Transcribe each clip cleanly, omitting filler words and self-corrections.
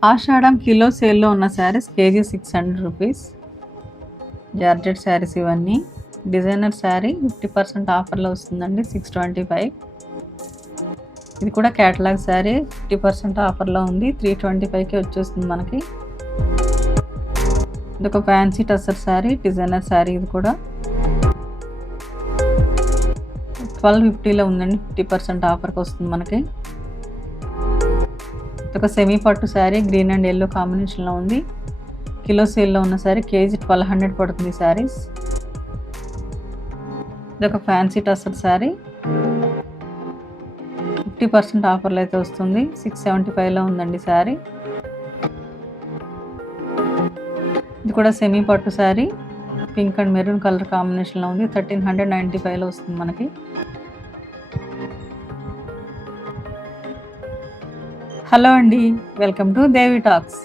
ఆషాఢం kilo సేల్లో ఉన్న saris KG 600 rupees. Georgette saris ఇవన్నీ. డిజైనర్ శారీ 50% ఆఫర్లో వస్తుందండి, 625. ఇది కూడా క్యాటలాగ్ శారీ 50% ఆఫర్లో ఉంది, 325కి వచ్చేస్తుంది మనకి. ఇది ఒక ఫ్యాన్సీ టస్సర్ శారీ, డిజైనర్ శారీ. ఇది కూడా 1250లో ఉందండి, 50% ఆఫర్కి వస్తుంది మనకి. ఇది ఒక సెమీ పట్టు శారీ, గ్రీన్ అండ్ ఎల్లో కాంబినేషన్లో ఉంది. కిలో సేల్లో ఉన్న శారీ కేజీ 1200 పడుతుంది శారీస్. ఇది ఒక ఫ్యాన్సీ టస్సర్ శారీ, 50% ఆఫర్లో అయితే వస్తుంది, 675లో ఉందండి శారీ. ఇది కూడా సెమీ పట్టు sari, pink and maroon colour కాంబినేషన్లో ఉంది, 1395లో వస్తుంది మనకి. హలో అండి, వెల్కమ్ టు దేవి టాక్స్.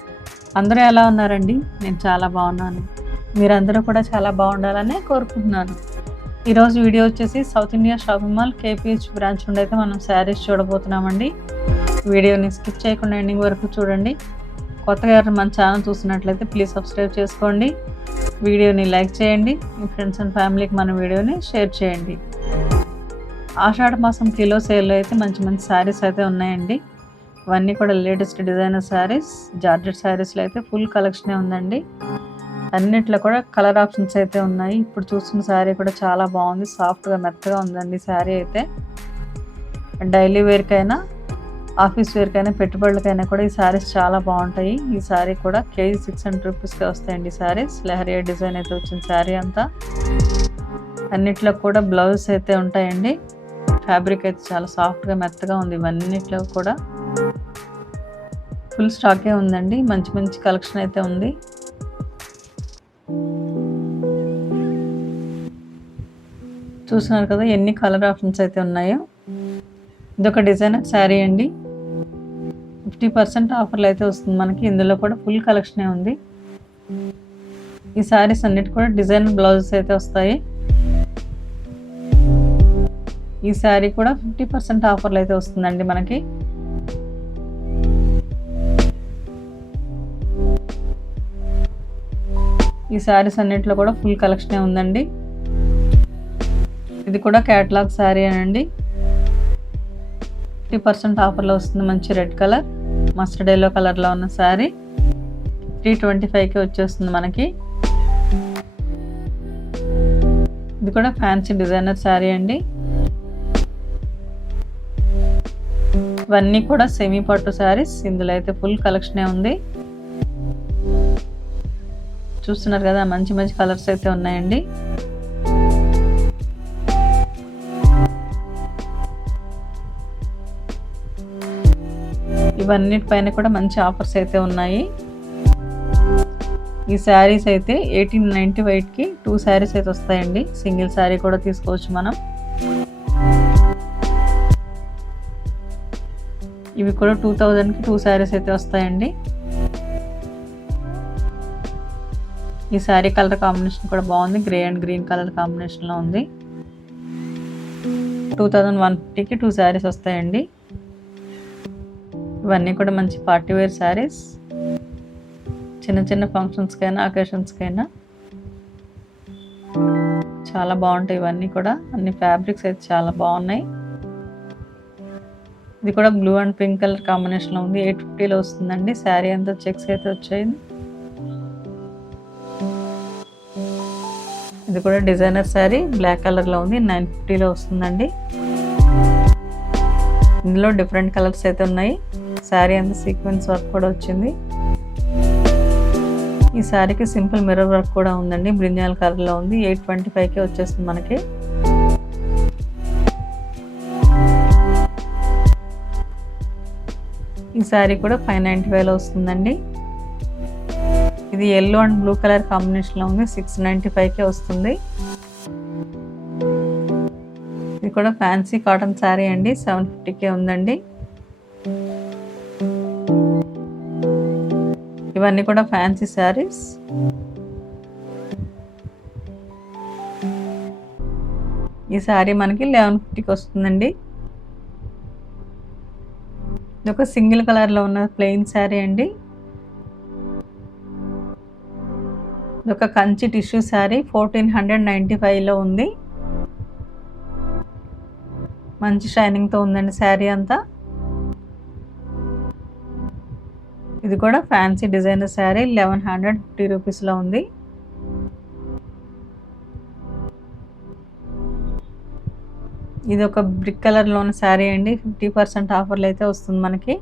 అందరూ ఎలా ఉన్నారండి? నేను చాలా బాగున్నాను. మీరందరూ కూడా చాలా బాగుండాలనే కోరుకుంటున్నాను. ఈరోజు వీడియో వచ్చేసి south India shopping mall KPH branch నుండి అయితే మనం శారీస్ చూడబోతున్నామండి. వీడియోని స్కిప్ చేయకుండా ఎండింగ్ వరకు చూడండి. కొత్తగా ఎవరైనా మన ఛానల్ చూస్తున్నట్లయితే ప్లీజ్ సబ్స్క్రైబ్ చేసుకోండి. వీడియోని లైక్ చేయండి. మీ ఫ్రెండ్స్ అండ్ ఫ్యామిలీకి మన వీడియోని షేర్ చేయండి. ఆషాఢ మాసం కిలో సేల్లో అయితే మంచి మంచి శారీస్ అయితే ఉన్నాయండి. ఇవన్నీ కూడా లేటెస్ట్ డిజైనర్ శారీస్. జార్జెట్ శారీస్లో అయితే ఫుల్ కలెక్షనే ఉందండి. అన్నిట్లో కూడా కలర్ ఆప్షన్స్ అయితే ఉన్నాయి. ఇప్పుడు చూస్తున్న శారీ కూడా చాలా బాగుంది, సాఫ్ట్గా మెత్తగా ఉందండి శారీ అయితే. డైలీ వేర్కైనా, ఆఫీస్ వేర్కైనా, పెట్టుబడులకైనా కూడా ఈ శారీస్ చాలా బాగుంటాయి. ఈ శారీ కూడా కేజీ 600 రూపీస్కి వస్తాయండి శారీస్. లెహరియా డిజైన్ అయితే వచ్చిన శారీ అంతా. అన్నిట్లో కూడా బ్లౌజ్ అయితే ఉంటాయండి. ఫ్యాబ్రిక్ అయితే చాలా సాఫ్ట్గా మెత్తగా ఉంది. ఇవన్నిట్లో కూడా ఫుల్ స్టాకే ఉందండి. మంచి మంచి కలెక్షన్ అయితే ఉంది. చూస్తున్నారు కదా ఎన్ని కలర్ ఆప్షన్స్ అయితే ఉన్నాయో. ఇదొక డిజైనర్ శారీ అండి, 50% ఆఫర్లు అయితే వస్తుంది మనకి. ఇందులో కూడా ఫుల్ కలెక్షనే ఉంది. ఈ శారీస్ అన్నిటి కూడా డిజైనర్ బ్లౌజెస్ అయితే వస్తాయి. ఈ శారీ కూడా 50% ఆఫర్లు అయితే వస్తుందండి మనకి. ఈ శారీస్ అన్నిటిలో కూడా ఫుల్ కలెక్షనే ఉందండి. ఇది కూడా క్యాటలాగ్ శారీ అండి, 50% ఆఫర్లో వస్తుంది. మంచి రెడ్ కలర్, మస్టర్డ్ ఎల్లో కలర్లో ఉన్న శారీ 325కి వచ్చేస్తుంది మనకి. ఇది కూడా ఫ్యాన్సీ డిజైనర్ శారీ అండి. ఇవన్నీ కూడా సెమీ పట్టు శారీస్. ఇందులో అయితే ఫుల్ కలెక్షనే ఉంది. చూస్తున్నారు కదా మంచి మంచి కలర్స్ అయితే ఉన్నాయండి. ఇవన్నిటిపైన కూడా మంచి ఆఫర్స్ అయితే ఉన్నాయి. ఈ శారీస్ అయితే 1898కి 2 శారీస్ అయితే వస్తాయండి. సింగిల్ శారీ కూడా తీసుకోవచ్చు మనం. ఇవి కూడా 2000కి 2 శారీస్ అయితే వస్తాయండి. ఈ శారీ కలర్ కాంబినేషన్ కూడా బాగుంది, గ్రే అండ్ గ్రీన్ కలర్ కాంబినేషన్లో ఉంది. 2150కి 2 శారీస్ వస్తాయండి. ఇవన్నీ కూడా మంచి పార్టీ వేర్ శారీస్. చిన్న చిన్న ఫంక్షన్స్కైనా, అకేషన్స్కైనా చాలా బాగుంటాయి. ఇవన్నీ కూడా అన్ని ఫ్యాబ్రిక్స్ అయితే చాలా బాగున్నాయి. ఇది కూడా బ్లూ అండ్ పింక్ కలర్ కాంబినేషన్లో ఉంది, 850లో వస్తుందండి. శారీ అంతా చెక్స్ అయితే వచ్చాయి. ఇది కూడా డిజైనర్ శారీ, బ్లాక్ కలర్లో ఉంది, 950లో వస్తుందండి. ఇందులో డిఫరెంట్ కలర్స్ అయితే ఉన్నాయి. శారీ అంతా సీక్వెన్స్ వర్క్ కూడా వచ్చింది. ఈ శారీకి సింపుల్ మిర్రర్ వర్క్ కూడా ఉందండి, బ్రింజాల్ కలర్లో ఉంది, 825కి వచ్చేస్తుంది మనకి. ఈ శారీ కూడా 595లో వస్తుందండి. ఇది ఎల్లో అండ్ బ్లూ కలర్ కాంబినేషన్లో ఉంది, 695కే వస్తుంది. ఇది కూడా ఫ్యాన్సీ కాటన్ శారీ అండి, 750కే ఉందండి. ఇవన్నీ కూడా ఫ్యాన్సీ శారీస్. ఈ శారీ మనకి 1150కి వస్తుందండి. ఇది ఒక సింగిల్ కలర్లో ఉన్న ప్లెయిన్ శారీ అండి, ఒక కంచి టిష్యూ శారీ 1495లో ఉంది. మంచి షైనింగ్తో ఉందండి శారీ అంతా. ఇది కూడా ఫ్యాన్సీ డిజైనర్ శారీ 1150 రూపీస్లో ఉంది. ఇది ఒక బ్రిక్ కలర్లో ఉన్న శారీ అండి. 50% ఆఫర్లు అయితే వస్తుంది మనకి.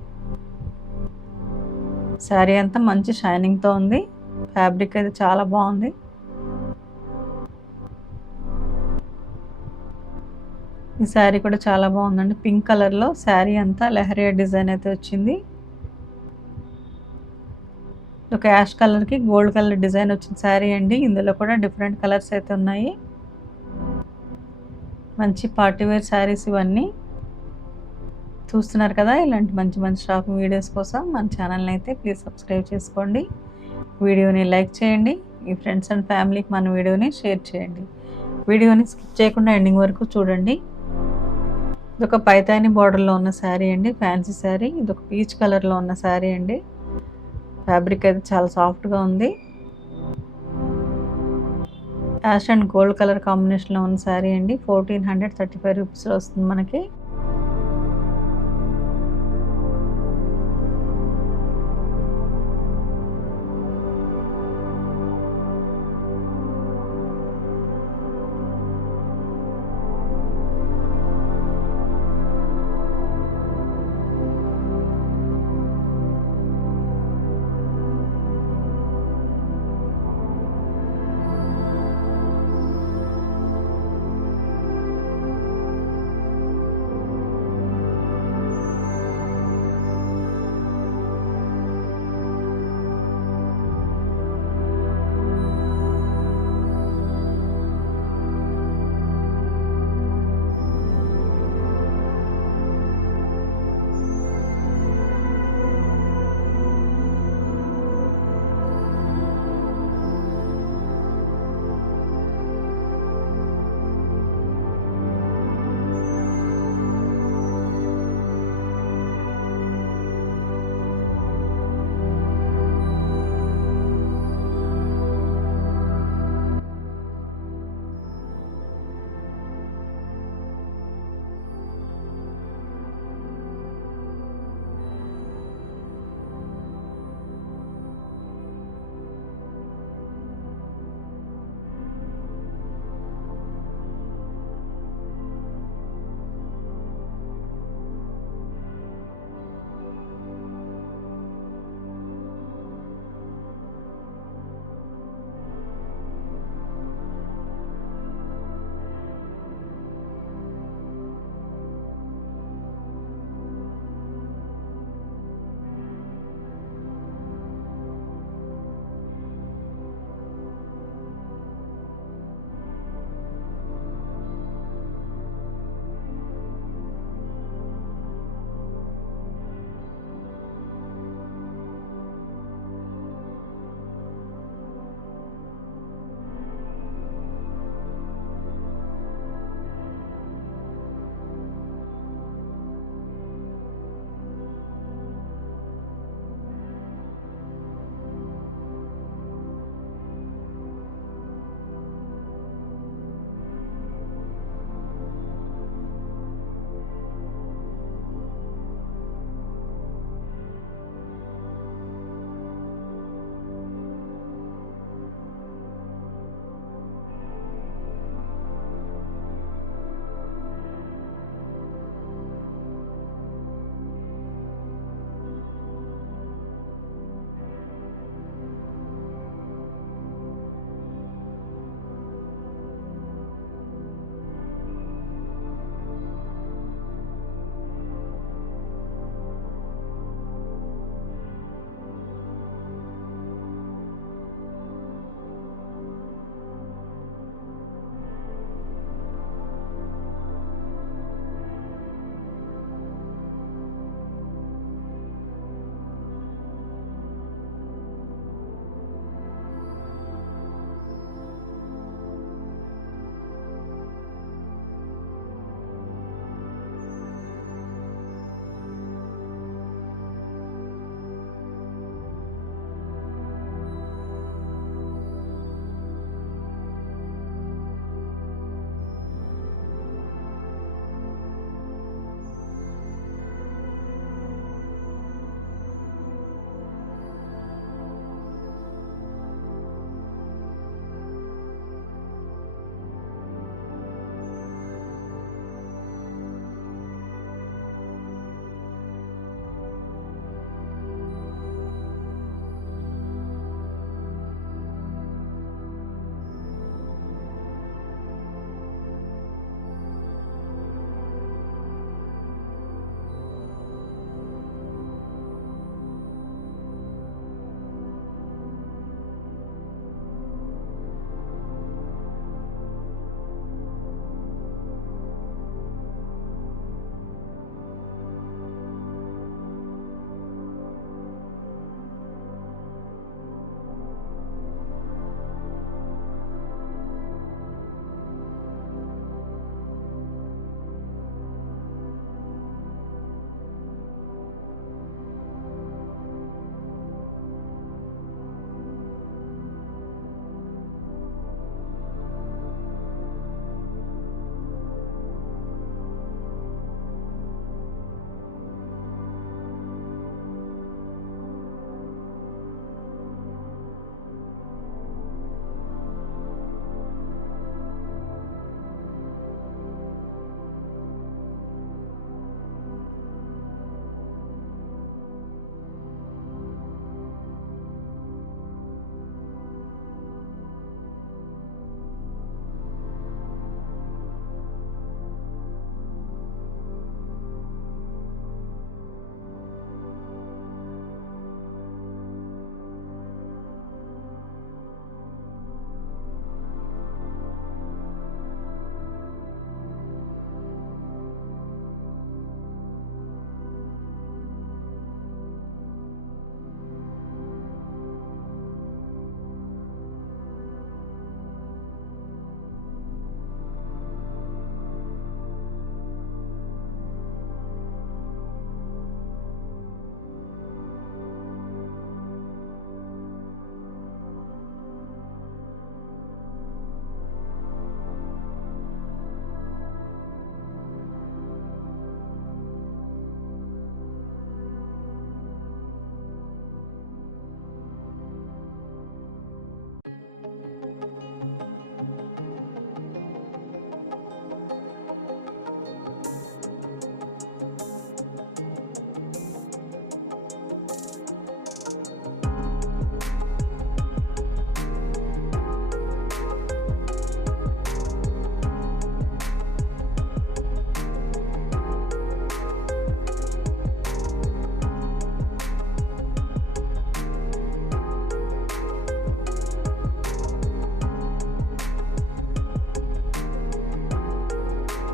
శారీ అంతా మంచి షైనింగ్తో ఉంది. ఫ్యాబ్రిక్ అయితే చాలా బాగుంది. ఈ శారీ కూడా చాలా బాగుందండి. పింక్ కలర్లో శారీ అంతా లెహరియా డిజైన్ అయితే వచ్చింది. ఒక యాష్ కలర్కి గోల్డ్ కలర్ డిజైన్ వచ్చిన శారీ అండి. ఇందులో కూడా డిఫరెంట్ కలర్స్ అయితే ఉన్నాయి. మంచి పార్టీవేర్ శారీస్ ఇవన్నీ. చూస్తున్నారు కదా, ఇలాంటి మంచి మంచి షాపింగ్ వీడియోస్ కోసం మన ఛానల్ని అయితే ప్లీజ్ సబ్స్క్రైబ్ చేసుకోండి. వీడియోని లైక్ చేయండి. మీ ఫ్రెండ్స్ అండ్ ఫ్యామిలీకి మన వీడియోని షేర్ చేయండి. వీడియోని స్కిప్ చేయకుండా ఎండింగ్ వరకు చూడండి. ఇదొక పైతాని బార్డర్లో ఉన్న శారీ అండి. ఫ్యాన్సీ శారీ. ఇదొక పీచ్ కలర్లో ఉన్న శారీ అండి. ఫ్యాబ్రిక్ అయితే చాలా సాఫ్ట్గా ఉంది. యాష్ అండ్ గోల్డ్ కలర్ కాంబినేషన్లో ఉన్న శారీ అండి. 1435 రూపీస్లో వస్తుంది మనకి.